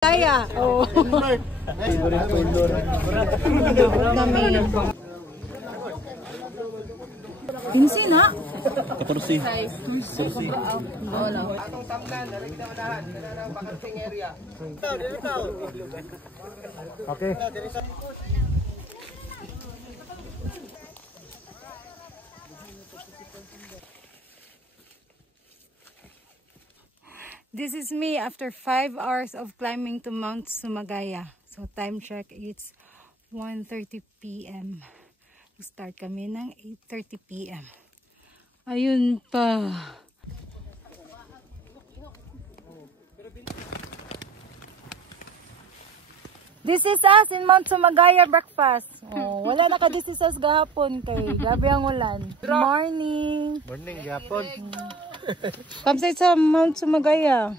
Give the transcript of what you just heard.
Kaya. Oh. Kami. Pinsi na. 14. Atong tamnan, narin na manahan. Kana na bakansing area. Okay. This is me after 5 hours of climbing to Mount Sumagaya. So time check, it's 1:30 p.m. Start kami ng 8:30 p.m. Ayun pa. This is us in Mount Sumagaya breakfast. Oh, wala na ka this is us gahapon kay gabi ang ulan. Good morning. Morning, gapon. Kamsay sa Mount Sumagaya.